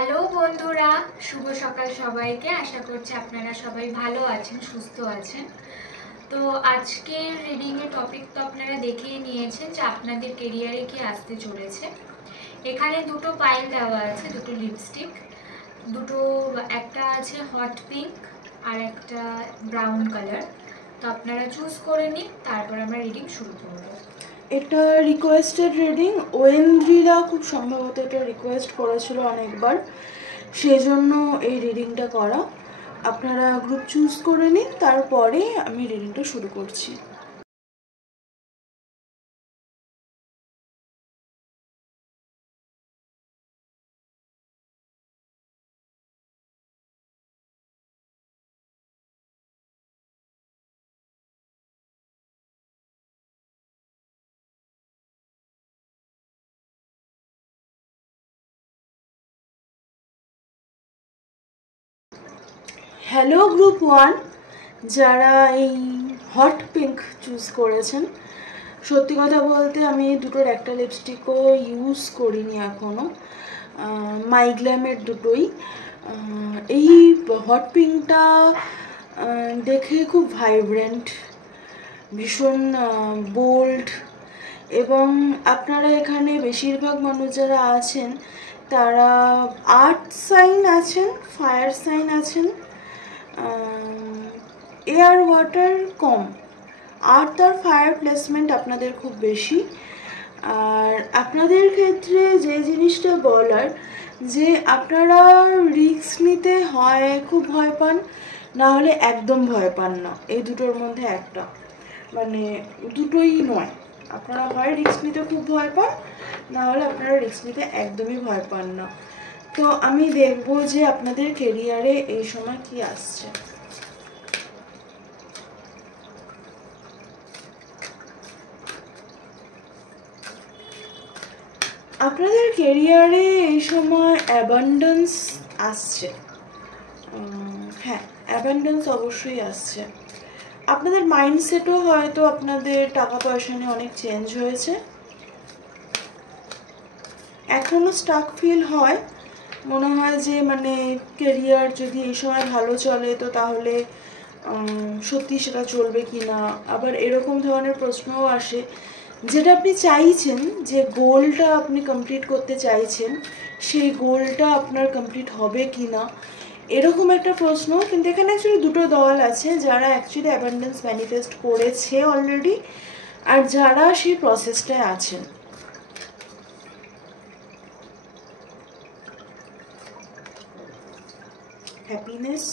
Hello বন্ধুরা, শুভ সকাল সবাইকে। আশা করছি আপনারা সবাই ভালো আছেন, সুস্থ আছেন। তো আজকের রিডিংয়ের টপিক তো আপনারা দেখেই নিয়েছেন যে আপনাদের কেরিয়ারে কি আসতে চলেছে। এখানে দুটো পাইল দেওয়া আছে, দুটো লিপস্টিক, একটা আছে হট পিঙ্ক আর একটা ব্রাউন কালার। তো আপনারা চুজ করে নিন, তারপর আমরা রিডিং শুরু করব। এটা রিকোয়েস্টেড রিডিং। ওয়েন্দ্রিরা খুব সম্ভবত এটা রিকোয়েস্ট করেছিল অনেকবার, সেজন্য এই রিডিংটা করা। আপনারা গ্রুপ চুজ করে নিন, তারপরে আমি রিডিংটা শুরু করছি। হ্যালো গ্রুপ 1, যারা এই হট পিঙ্ক চুজ করেছেন। সত্যি কথা বলতে আমি দুটোর একটা লিপস্টিকও ইউজ করিনি এখনও, মাইগ্ল্যামের দুটোই। এই হট পিঙ্কটা দেখে খুব ভাইব্রেন্ট, ভীষণ বোল্ড, এবং আপনারা এখানে বেশিরভাগ মানুষ যারা আছেন তারা আর্থ সাইন আছেন, ফায়ার সাইন আছেন, এয়ার ওয়াটার কম। আর্থ আর ফায়ার প্লেসমেন্ট আপনাদের খুব বেশি। আর আপনাদের ক্ষেত্রে যে জিনিসটা বলার, যে আপনারা রিস্ক নিতে হয় খুব ভয় পান, না হলে একদম ভয় পান না। এই দুটোর মধ্যে একটা, মানে দুটোই নয়। আপনারা হয় রিস্ক নিতে খুব ভয় পান, না হলে আপনারা রিস্ক নিতে একদমই ভয় পান না। তো আমি দেখবো যে আপনাদের কেরিয়ারে এই সময় কি আসছে। আপনাদের কেরিয়ারে এই সময় অ্যাবান্ডেন্স আসছে। হ্যাঁ, অ্যাবান্ডেন্স অবশ্যই আসছে। আপনাদের মাইন্ডসেটও হয়তো আপনাদের টাকা পয়সা নিয়ে অনেক চেঞ্জ হয়েছে। এখনও স্টাক ফিল হয়, মনে হয় যে মানে কেরিয়ার যদি এই সময় ভালো চলে তো তাহলে সত্যি সেটা চলবে কি না। আবার এরকম ধরনের প্রশ্নও আসে, যেটা আপনি চাইছেন, যে গোলটা আপনি কমপ্লিট করতে চাইছেন, সেই গোলটা আপনার কমপ্লিট হবে কি না, এরকম একটা প্রশ্ন। কিন্তু এখানে অ্যাকচুয়ালি দুটো দল আছে, যারা অ্যাকচুয়ালি অ্যাবান্ডেন্স ম্যানিফেস্ট করেছে অলরেডি, আর যারা সেই প্রসেসটায় আছেন। Happiness,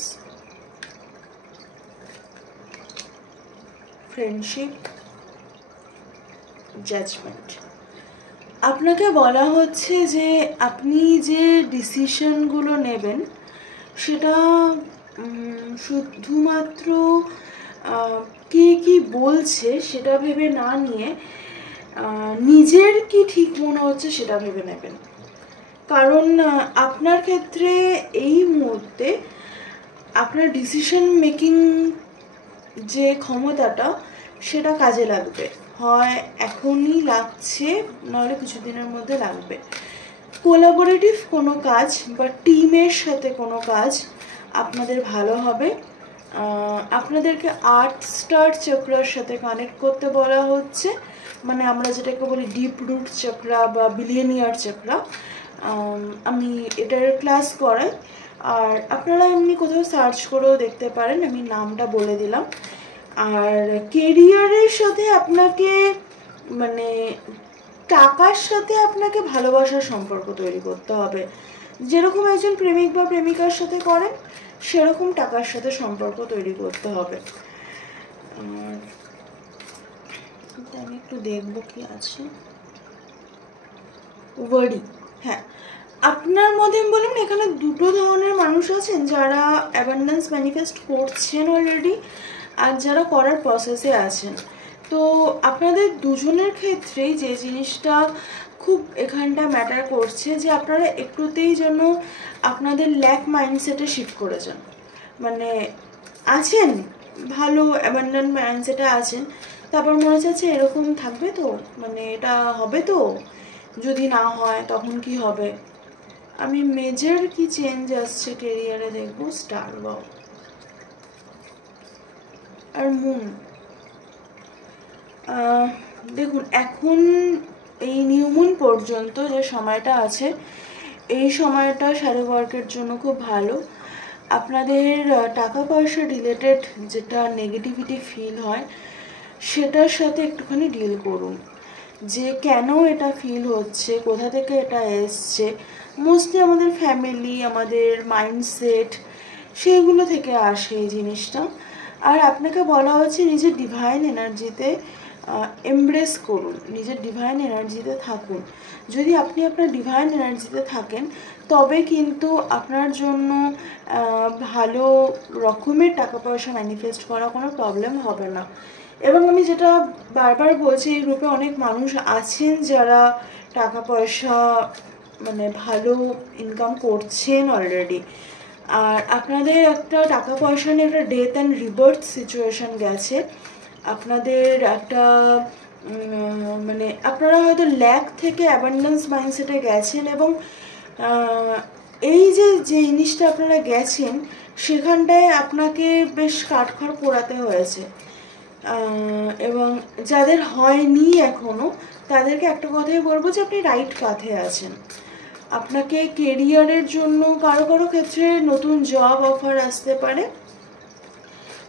friendship, judgement. আপনাকে বলা হচ্ছে যে আপনি যে ডিসিশনগুলো নেবেন সেটা শুধুমাত্র কে কি বলছে সেটা ভেবে না নিয়ে নিজের কি ঠিক মনে হচ্ছে সেটা ভেবে নেবেন। কারণ আপনার ক্ষেত্রে এই মুহূর্তে আপনার ডিসিশন মেকিং যে ক্ষমতাটা, সেটা কাজে লাগবে। হয় এখনই লাগছে, নাহলে কিছুদিনের মধ্যে লাগবে। কোলাবোরেটিভ কোনো কাজ বা টিমের সাথে কোনো কাজ আপনাদের ভালো হবে। আপনাদেরকে আর্ট স্টার চক্রার সাথে কানেক্ট করতে বলা হচ্ছে, মানে আমরা যেটাকে বলি ডিপ রুট চক্রা বা বিলিয়নিয়ার চক্রা। আমি এটার ক্লাস করাই, আর আপনারা এমনি কোথাও সার্চ করেও দেখতে পারেন, আমি নামটা বলে দিলাম। আর কেরিয়ারের সাথে আপনাকে, মানে টাকার সাথে আপনাকে ভালোবাসার সম্পর্ক তৈরি করতে হবে। যেরকম একজন প্রেমিক বা প্রেমিকার সাথে করেন, সেরকম টাকার সাথে সম্পর্ক তৈরি করতে হবে। আমি একটু দেখবো কি আছে। ওয়ারি, হ্যাঁ, আপনার মধ্যে আমি বললাম এখানে দুটো ধরনের মানুষ আছেন, যারা অ্যাবান্ডেন্স ম্যানিফেস্ট করছেন অলরেডি, আর যারা করার প্রসেসে আছেন। তো আপনাদের দুজনের ক্ষেত্রেই যে জিনিসটা খুব এখানটা ম্যাটার করছে, যে আপনারা একটুতেই যেন আপনাদের ল্যাক মাইন্ডসেটে শিফট করে যান। মানে আছেন ভালো অ্যাবান্ডেন্ট মাইন্ডসেটে আছেন, তারপর মনে হচ্ছে এরকম থাকবে তো, মানে এটা হবে তো, যদি না হয় তখন কি হবে, আমি মেজর কি চেঞ্জ আসছে কেরিয়ারে দেখবো। স্টার, ওয়াও, আর মুন। দেখুন, এখন এই নিউ মুন পর্যন্ত যে সময়টা আছে, এই সময়টা শ্যাডো ওয়ার্কের জন্য খুব ভালো। আপনাদের টাকা পয়সা রিলেটেড যেটা নেগেটিভিটি ফিল হয় সেটার সাথে একটুখানি ডিল করুন, যে কেন এটা ফিল হচ্ছে, কোথা থেকে এটা এসছে। মোস্টলি আমাদের ফ্যামিলি, আমাদের মাইন্ডসেট, সেইগুলো থেকে আসে এই জিনিসটা। আর আপনাকে বলা হচ্ছে নিজের ডিভাইন এনার্জিতে এমব্রেস করুন, নিজের ডিভাইন এনার্জিতে থাকুন। যদি আপনি আপনার ডিভাইন এনার্জিতে থাকেন তবে কিন্তু আপনার জন্য ভালো রকমের টাকা পয়সা ম্যানিফেস্ট করা কোনো প্রবলেম হবে না। এবং আমি যেটা বারবার বলছি, এই গ্রুপে অনেক মানুষ আছেন যারা টাকা পয়সা মানে ভালো ইনকাম করছেন অলরেডি। আর আপনাদের একটা টাকা পয়সা নিয়ে একটা ডেথ অ্যান্ড রিবার্থ সিচুয়েশন গেছে। আপনাদের একটা মানে আপনারা হয়তো ল্যাক থেকে অ্যাবান্ডেন্স মাইন্ডসেটে গেছেন, এবং এই যে জিনিসটা আপনারা গেছেন সেখানটায় আপনাকে বেশ কাঠখড় পোড়াতে হয়েছে। এবং যাদের হয়নি এখনও তাদেরকে একটা কথাই বলবো যে আপনি রাইট পাথে আছেন। আপনাকে কেরিয়ারের জন্য কারো কারো ক্ষেত্রে নতুন জব অফার আসতে পারে,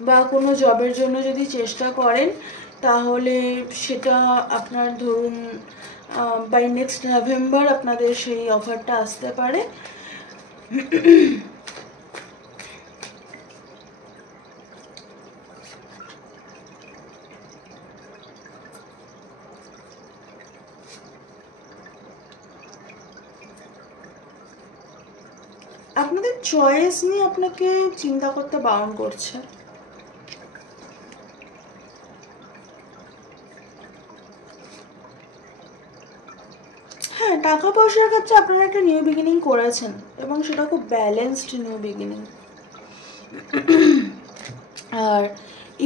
বা কোনো জবের জন্য যদি চেষ্টা করেন তাহলে সেটা আপনার ধরুন বাই নেক্সট নভেম্বর আপনাদের সেই অফারটা আসতে পারে। আপনাদের চয়েস নিয়ে আপনাকে চিন্তা করতে বারণ করছে। হ্যাঁ, টাকা পয়সার ক্ষেত্রে আপনারা একটা নিউ বিগিনিং করেছেন, এবং সেটা খুব ব্যালেন্সড নিউ বিগিনিং। আর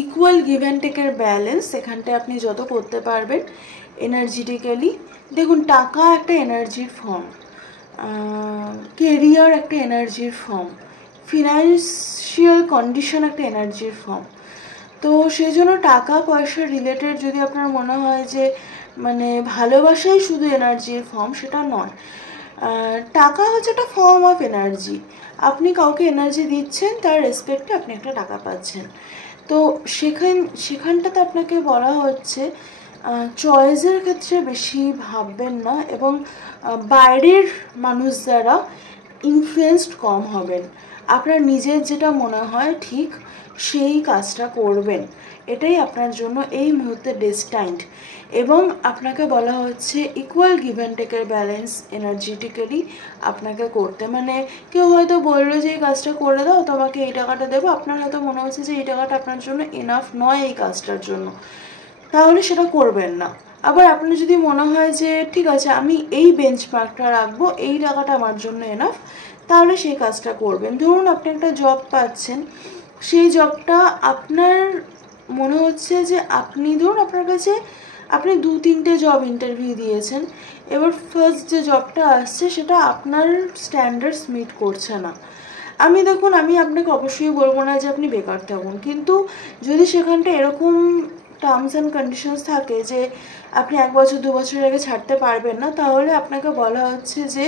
ইকুয়াল গিভ অ্যান্ড টেকের ব্যালেন্স এখানটায় আপনি যত করতে পারবেন এনার্জেটিক্যালি। দেখুন, টাকা একটা এনার্জির ফর্ম, কেরিয়ার একটা এনার্জির ফর্ম, ফিনান্সিয়াল কন্ডিশন একটা এনার্জির ফর্ম। তো সেই জন্য টাকা পয়সা রিলেটেড যদি আপনার মনে হয় যে মানে ভালোবাসাই শুধু এনার্জির ফর্ম, সেটা নয়। টাকা হচ্ছে একটা ফর্ম অফ এনার্জি। আপনি কাউকে এনার্জি দিচ্ছেন, তার রেসপেক্টে আপনি একটা টাকা পাচ্ছেন। তো সেখানটাতে আপনাকে বলা হচ্ছে চয়েসের ক্ষেত্রে বেশি ভাববেন না, এবং বাইরের মানুষ দ্বারা ইনফ্লুয়েসড কম হবেন। আপনার নিজের যেটা মনে হয় ঠিক সেই কাজটা করবেন, এটাই আপনার জন্য এই মুহূর্তে ডেস্টাইন্ড। এবং আপনাকে বলা হচ্ছে ইকুয়াল গিভ অ্যান্ড টেকের ব্যালেন্স এনার্জেটিক্যালি আপনাকে করতে। মানে কেউ হয়তো বললো যে এই কাজটা করে দাও, তোমাকে এই টাকাটা দেবো, আপনার হয়তো মনে হচ্ছে যে এই টাকাটা আপনার জন্য এনাফ নয় এই কাজটার জন্য, তাহলে সেটা করবেন না। আবার আপনার যদি মনে হয় যে ঠিক আছে আমি এই বেঞ্চমার্কটা রাখবো, এই টাকাটা আমার জন্য এনাফ, তাহলে সেই কাজটা করবেন। ধরুন আপনি একটা জব পাচ্ছেন, সেই জবটা আপনার মনে হচ্ছে যে আপনি ধরুন আপনার কাছে আপনি 2-3টে জব ইন্টারভিউ দিয়েছেন, এবার ফার্স্ট যে জবটা আসছে সেটা আপনার স্ট্যান্ডার্ডস মিট করছে না। দেখুন, আমি আপনাকে অবশ্যই বলবো না যে আপনি বেকার থাকুন, কিন্তু যদি সেখানটা এরকম টার্মস অ্যান্ড কন্ডিশনস থাকে যে আপনি 1 বছর 2 বছরের আগে ছাড়তে পারবেন না, তাহলে আপনাকে বলা হচ্ছে যে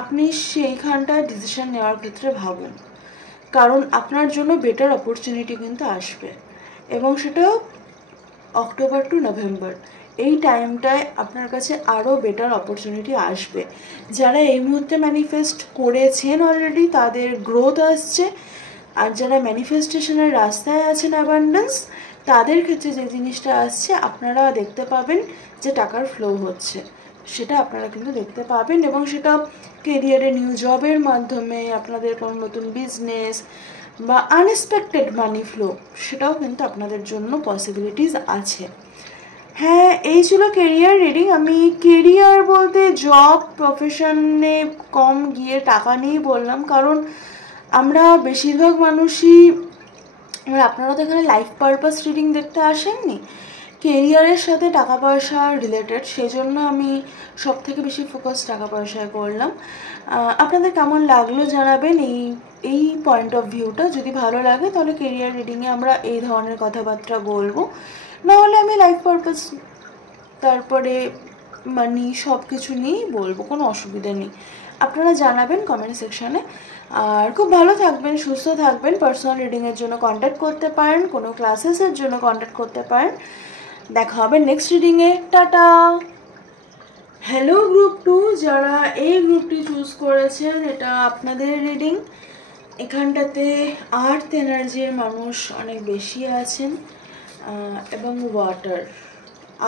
আপনি সেইখানটায় ডিসিশন নেওয়ার ক্ষেত্রে ভাবুন, কারণ আপনার জন্য বেটার অপরচুনিটি কিন্তু আসবে, এবং সেটা অক্টোবর টু নভেম্বর এই টাইমটায় আপনার কাছে আরও বেটার অপরচুনিটি আসবে। যারা এই মুহূর্তে ম্যানিফেস্ট করেছেন অলরেডি তাদের গ্রোথ আসছে, আর যারা ম্যানিফেস্টেশনের রাস্তায় আছেন অ্যাবান্ডেন্স, তাদের ক্ষেত্রে যে জিনিসটা আসছে আপনারা দেখতে পাবেন যে টাকার ফ্লো হচ্ছে, সেটা আপনারা কিন্তু দেখতে পাবেন। এবং সেটা কেরিয়ারে নিউ জবের মাধ্যমে, আপনাদের কোনো নতুন বিজনেস বা আনএক্সপেক্টেড মানি ফ্লো, সেটাও কিন্তু আপনাদের জন্য পসিবিলিটিস আছে। হ্যাঁ, এই ছিল কেরিয়ার রিডিং। আমি কেরিয়ার বলতে জব প্রফেশনে কম গিয়ে টাকা নিয়েই বললাম, কারণ আমরা বেশিরভাগ মানুষই, আপনারা তো এখানে লাইফ পারপাস রিডিং দেখতে আসেননি, কেরিয়ারের সাথে টাকা পয়সা রিলেটেড, সেই জন্য আমি সব থেকে বেশি ফোকাস টাকা পয়সায় করলাম। আপনাদের কেমন লাগলো জানাবেন এই পয়েন্ট অফ ভিউটা। যদি ভালো লাগে তাহলে কেরিয়ার রিডিংয়ে আমরা এই ধরনের কথাবার্তা বলবো, নাহলে আমি লাইফ পারপাস তারপরে মানি সব কিছু নিয়েই বলবো, কোনো অসুবিধা নেই। আপনারা জানাবেন কমেন্ট সেকশানে। আর খুব ভালো থাকবেন, সুস্থ থাকবেন। পার্সোনাল রিডিংয়ের জন্য কন্ট্যাক্ট করতে পারেন, কোনো ক্লাসেসের জন্য কন্ট্যাক্ট করতে পারেন। দেখা হবে নেক্সট রিডিংয়ে। টাটা। হ্যালো গ্রুপ 2, যারা এই গ্রুপটি চুজ করেছেন, এটা আপনাদের রিডিং। এখানটাতে আর্থ এনার্জির মানুষ অনেক বেশি আছেন এবং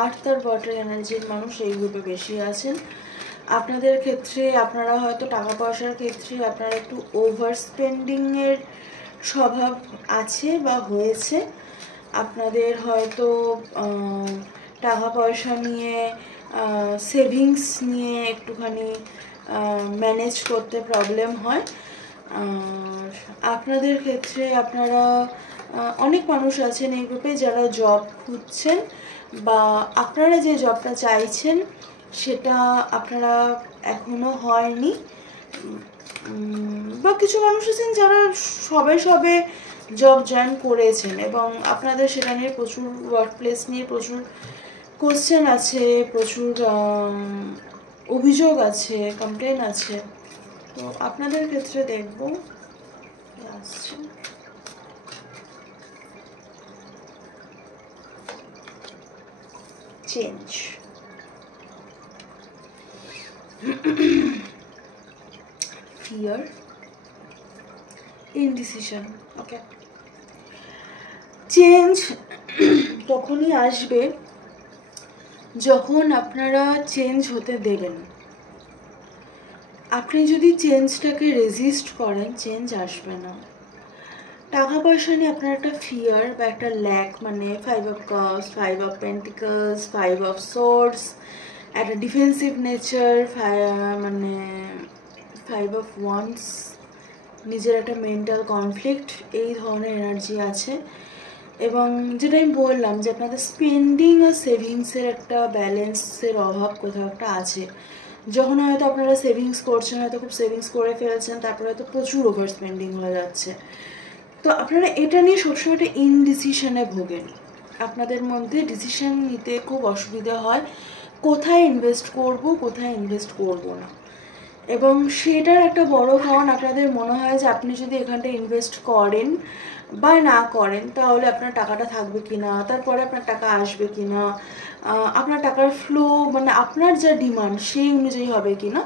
আর্থ আর ওয়াটার এনার্জির মানুষ এই গ্রুপে বেশি আছেন। আপনাদের ক্ষেত্রে আপনারা হয়তো টাকা পয়সার ক্ষেত্রে আপনারা একটু ওভার স্পেন্ডিংয়ের স্বভাব আছে বা হয়েছে। আপনাদের হয়তো টাকা পয়সা নিয়ে সেভিংস নিয়ে একটুখানি ম্যানেজ করতে প্রবলেম হয়। আর আপনাদের ক্ষেত্রে আপনারা অনেক মানুষ আছেন এই গ্রুপে যারা জব খুঁজছেন, বা আপনারা যে জবটা চাইছেন সেটা আপনারা এখনো হয়নি, বা কিছু মানুষ আছেন যারা সবে জব জয়েন করেছেন এবং আপনাদের সেটা নিয়ে প্রচুর ওয়ার্ক প্লেস নিয়ে প্রচুর কোশ্চেন আছে, প্রচুর অভিযোগ আছে, কমপ্লেন আছে। তো আপনাদের ক্ষেত্রে দেখব আসছে চেঞ্জ, ফিয়ার, ইনডিসিশন। ওকে, চেঞ্জ তখনই আসবে যখন আপনারা চেঞ্জ হতে দেবেন। আপনি যদি চেঞ্জটাকে রেজিস্ট করেন, চেঞ্জ আসবে না। টাকা পয়সা নিয়ে আপনার একটা ফিয়ার বা একটা ল্যাক, মানে 5 of cups, 5 of pentacles, 5 of swords, একটা ডিফেন্সিভ নেচার, মানে 5 অফ ওয়ান্স, নিজের একটা মেন্টাল কনফ্লিক্ট, এই ধরনের এনার্জি আছে। এবং যেটা আমি বললাম যে আপনাদের স্পেন্ডিং আর সেভিংসের একটা ব্যালেন্সের অভাব কোথাও একটা আছে। যখন হয়তো আপনারা সেভিংস করছেন, হয়তো খুব সেভিংস করে ফেলছেন, তারপরে হয়তো প্রচুর ওভার স্পেন্ডিং হয়ে যাচ্ছে। তো আপনারা এটা নিয়ে সবসময় একটা ইনডিসিশনে ভোগেন। আপনাদের মধ্যে ডিসিশন নিতে খুব অসুবিধা হয়, কোথায় ইনভেস্ট করব, কোথায় ইনভেস্ট করব না। এবং সেটার একটা বড় কারণ আপনাদের মনে হয় যে আপনি যদি এখানটা ইনভেস্ট করেন বা না করেন তাহলে আপনার টাকাটা থাকবে কি না, তারপরে আপনার টাকা আসবে কি না, আপনার টাকার ফ্লো মানে আপনার যা ডিমান্ড সেই অনুযায়ী হবে কি না,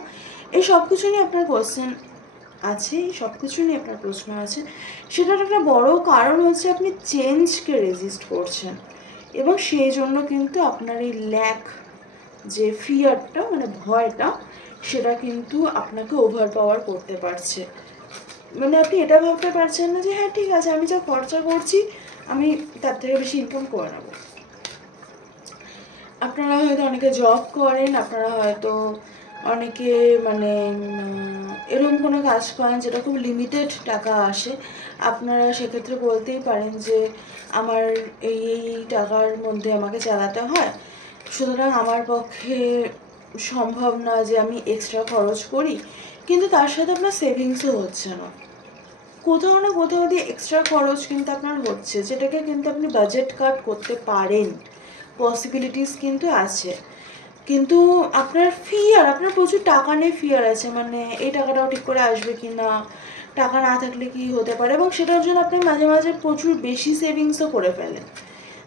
এই সব কিছু নিয়ে আপনার কোয়েশ্চেন আছে, এই সব কিছু নিয়ে আপনার প্রশ্ন আছে। সেটার একটা বড় কারণ হচ্ছে আপনি চেঞ্জকে রেজিস্ট করছেন, এবং সেই জন্য কিন্তু আপনার এই ল্যাক যে ফিয়ারটা মানে ভয়টা, সেটা কিন্তু আপনাকে ওভার পাওয়ার করতে পারছে। মানে আপনি এটা ভাবতে পারছেন না যে হ্যাঁ ঠিক আছে, আমি যা খরচা করছি আমি তার থেকে বেশি ইনকাম করে নেবো। আপনারা হয়তো অনেকে জব করেন, আপনারা হয়তো অনেকে মানে এরকম কোনো কাজ করেন যেটা খুব লিমিটেড টাকা আসে। আপনারা সেক্ষেত্রে বলতেই পারেন যে আমার এই টাকার মধ্যে আমাকে চালাতে হয়, সুতরাং আমার পক্ষে সম্ভব না যে আমি এক্সট্রা খরচ করি। কিন্তু তার সাথে আপনার সেভিংসও হচ্ছে না, কোথাও না কোথাও দিয়ে এক্সট্রা খরচ কিন্তু আপনার হচ্ছে, যেটাকে কিন্তু আপনি বাজেট কাট করতে পারেন, পসিবিলিটিস কিন্তু আছে। কিন্তু আপনার ফিয়ার, আপনার প্রচুর টাকা নিয়ে ফিয়ার আছে, মানে এই টাকাটাও ঠিক করে আসবে কি না, টাকা না থাকলে কি হতে পারে, এবং সেটার জন্য আপনি মাঝে মাঝে প্রচুর বেশি সেভিংসও করে ফেলেন।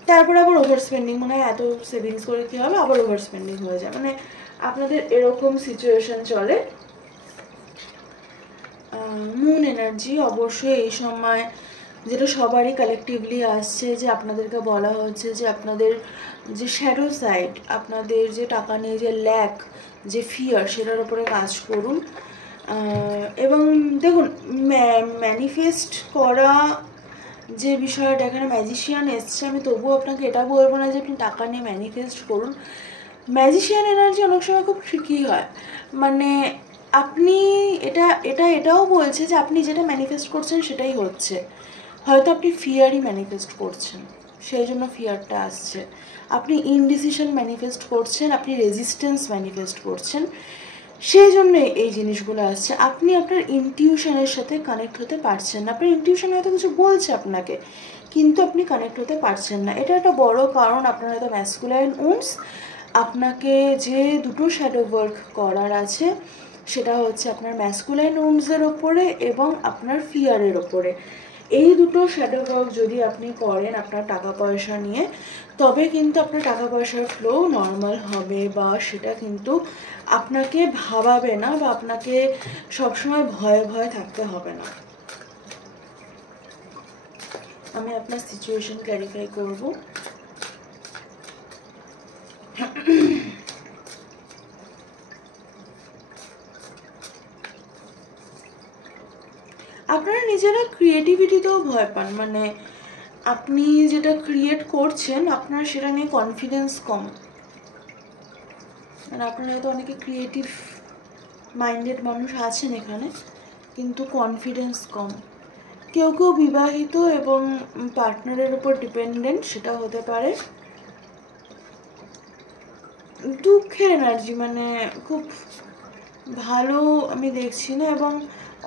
তারপরে আবার ওভার স্পেন্ডিং, মনে হয় এত সেভিংস করে কী হবে, আবার ওভার স্পেন্ডিং হয়ে যায়, মানে আপনাদের এরকম সিচুয়েশন চলে। মুন এনার্জি অবশ্যই এই সময় যেটা সবারই কালেকটিভলি আসছে, যে আপনাদেরকে বলা হচ্ছে যে আপনাদের যে শ্যাডো সাইড, আপনাদের যে টাকা নিয়ে যে ল্যাক, যে ফিয়ার, সেটার উপরে কাজ করুন। এবং দেখুন, ম্যানিফেস্ট করা যে বিষয়টা, এখানে ম্যাজিশিয়ান এসছে, আমি তবুও আপনাকে এটা বলবো না যে আপনি টাকা নিয়ে ম্যানিফেস্ট করুন। ম্যাজিশিয়ান এনার্জি অনেক সময় খুব ট্রিকি হয়, মানে আপনি এটাও বলছে যে আপনি যেটা ম্যানিফেস্ট করছেন সেটাই হচ্ছে, হয়তো আপনি ফিয়ারই ম্যানিফেস্ট করছেন, সেই জন্য ফিয়ারটা আসছে। আপনি ইনডিসিশন ম্যানিফেস্ট করছেন, আপনি রেজিস্ট্যান্স ম্যানিফেস্ট করছেন, সেই জন্য এই জিনিসগুলো আসছে। আপনি আপনার ইনটিউশনের সাথে কানেক্ট হতে পারছেন না। আপনার ইনটিউশন হয়তো কিছু বলছে আপনাকে, কিন্তু আপনি কানেক্ট হতে পারছেন না। এটা একটা বড় কারণ। আপনার হয়তো ম্যাসকুলাইন উন্স। আপনাকে যে দুটো শ্যাডো ওয়ার্ক করার আছে সেটা হচ্ছে আপনার ম্যাসকুলাইন উন্সের ওপরে এবং আপনার ফিয়ারের ওপরে। এই দুটো শ্যাডো ওয়ার্ক যদি আপনি করেন আপনার টাকা পয়সা নিয়ে, তবে কিন্তু আপনার টাকা পয়সার ফ্লো নর্মাল হবে, বা সেটা কিন্তু আপনাকে ভাবাবে না, বা আপনাকে সবসময় ভয়ে ভয়ে থাকতে হবে না। আমি আপনার সিচুয়েশন ক্ল্যারিফাই করব। আপনারা নিজেরা ক্রিয়েটিভিটিতেও ভয় পান, মানে আপনি যেটা ক্রিয়েট করছেন আপনার সেটা নিয়ে কনফিডেন্স কম। মানে আপনারা হয়তো অনেকে ক্রিয়েটিভ মাইন্ডেড মানুষ আছেন এখানে, কিন্তু কনফিডেন্স কম। কেউ কেউ বিবাহিত এবং পার্টনারের উপর ডিপেন্ডেন্ট, সেটা হতে পারে। দুঃখের এনার্জি, মানে খুব ভালো আমি দেখছি না। এবং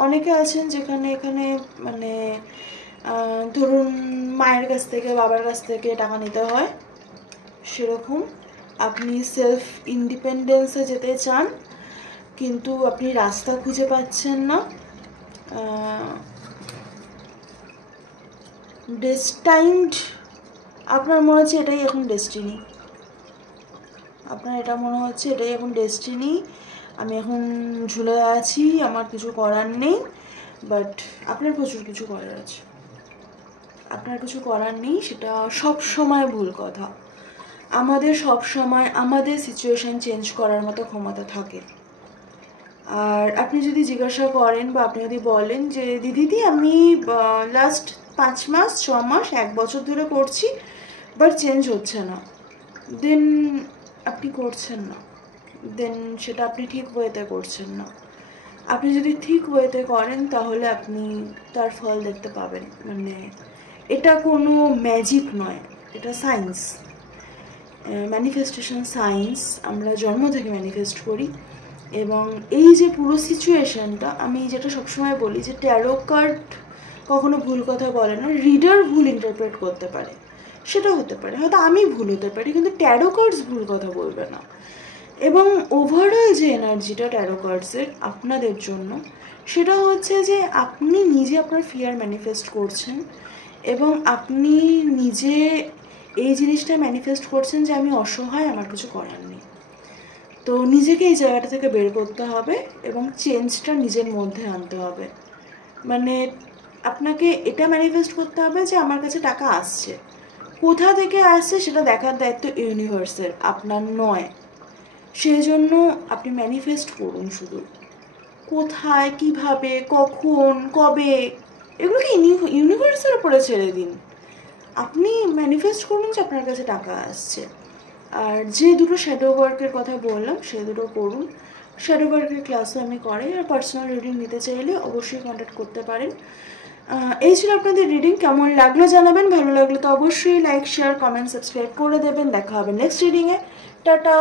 অনেকে আছেন যেখানে এখানে মানে ধরুন মায়ের কাছ থেকে বাবার কাছ থেকে টাকা নিতে হয়, সেরকম। আপনি সেলফ ইন্ডিপেন্ডেন্সে যেতে চান, কিন্তু আপনি রাস্তা খুঁজে পাচ্ছেন না। ডেস্টাইনড, আপনার মনে হচ্ছে এটাই এখন ডেস্টিনি। আপনার এটা মনে হচ্ছে এটাই এখন ডেস্টিনি, আমি এখন ঝুলে আছি, আমার কিছু করার নেই। বাট আপনার প্রচুর কিছু করার আছে। আপনার কিছু করার নেই, সেটা সব সময় ভুল কথা। আমাদের সব সময় আমাদের সিচুয়েশন চেঞ্জ করার মতো ক্ষমতা থাকে। আর আপনি যদি জিজ্ঞাসা করেন বা আপনি যদি বলেন যে দিদি আমি লাস্ট 5 মাস 6 মাস 1 বছর ধরে করছি, বাট চেঞ্জ হচ্ছে না, দেন আপনি করছেন না, দেন সেটা আপনি ঠিক ওয়েতে করছেন না। আপনি যদি ঠিক ওয়েতে করেন তাহলে আপনি তার ফল দেখতে পাবেন। মানে এটা কোনো ম্যাজিক নয়, এটা সায়েন্স, ম্যানিফেস্টেশন সায়েন্স। আমরা জন্ম থেকে ম্যানিফেস্ট করি। এবং এই যে পুরো সিচুয়েশনটা, আমি যেটা সবসময় বলি যে ট্যারো কার্ড কখনো ভুল কথা বলে না, রিডার ভুল ইন্টারপ্রেট করতে পারে, সেটা হতে পারে, হয়তো আমি ভুল হতে পারি, কিন্তু ট্যারো কার্ডস ভুল কথা বলবে না। এবং ওভারঅল যে এনার্জিটা ট্যারো কার্ডসের আপনাদের জন্য, সেটা হচ্ছে যে আপনি নিজে আপনার ফিয়ার ম্যানিফেস্ট করছেন, এবং আপনি নিজে এই জিনিসটা ম্যানিফেস্ট করছেন যে আমি অসহায়, আমার কিছু করার নেই। তো নিজেকে এই জায়গাটা থেকে বের করতে হবে এবং চেঞ্জটা নিজের মধ্যে আনতে হবে। মানে আপনাকে এটা ম্যানিফেস্ট করতে হবে যে আমার কাছে টাকা আসছে, কোথা থেকে আসছে সেটা দেখার দায়িত্ব ইউনিভার্সের, আপনার নয়। সেই জন্য আপনি ম্যানিফেস্ট করুন শুধু, কোথায়, কিভাবে, কখন, কবে, এগুলোকে ইউনিভার্সের উপরে ছেড়ে দিন। আপনি ম্যানিফেস্ট করুন যে আপনার কাছে টাকা আসছে। আর যে দুটো শ্যাডো ওয়ার্কের কথা বললাম সে দুটো করুন। শ্যাডো ওয়ার্কের ক্লাসও আমি করাই, আর পার্সোনাল রিডিং নিতে চাইলে অবশ্যই কন্ট্যাক্ট করতে পারেন। এই ছিল আপনাদের রিডিং। কেমন লাগলো জানাবেন, ভালো লাগলো তো অবশ্যই লাইক শেয়ার কমেন্ট সাবস্ক্রাইব করে দেবেন। দেখা হবে নেক্সট রিডিংয়ে। টাটা।